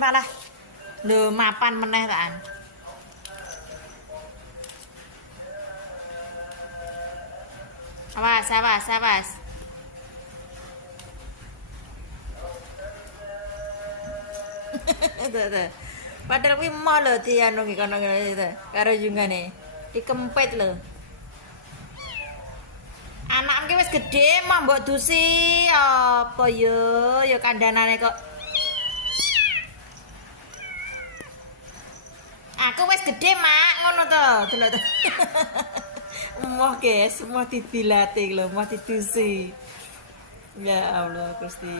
Malah lho mapan meneh tak. Awas, awas, awas. Tuh. Padahal kuwi moh lho dianu iki kono ngene karo jungane. Dikempit lho. Anakmu ki wis gedhe mah mbok dusi apa yo ya kandhanane kok. Aku wis gedhe mak ngono to delok to. Moh guys, moh dibilate lho, moh didusi. Ya Allah Gusti.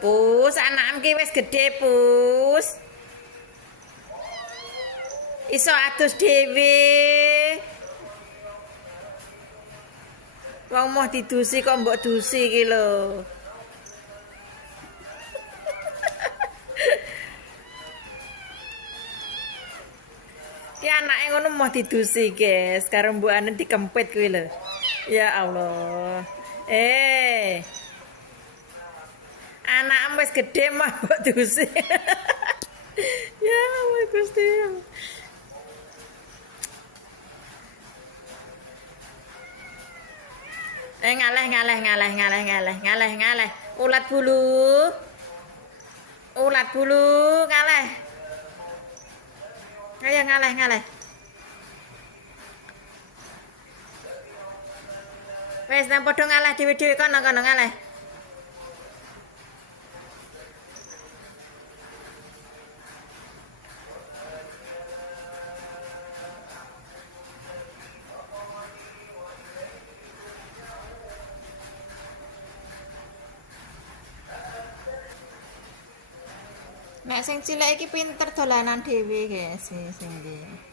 Pus, anakmu ki wis gedhe, Pus. Iso adus dhewe. Wong moh didusi kok mbok dusi iki lho. Ki anake ngono moh didusi, guys. Karo mbokane dikempit kuwi lho. Ya Allah. Anakmu wis gedhe mah mbok dusi. Ya Allah Gusti. Ngaleh. Ulat bulu. Ngaleh. Ayo ngaleh. Wes nang padha ngaleh dhewe-dhewe kono ngaleh. Nek sing cilik iki pinter dolanan dhewe guys, sing iki.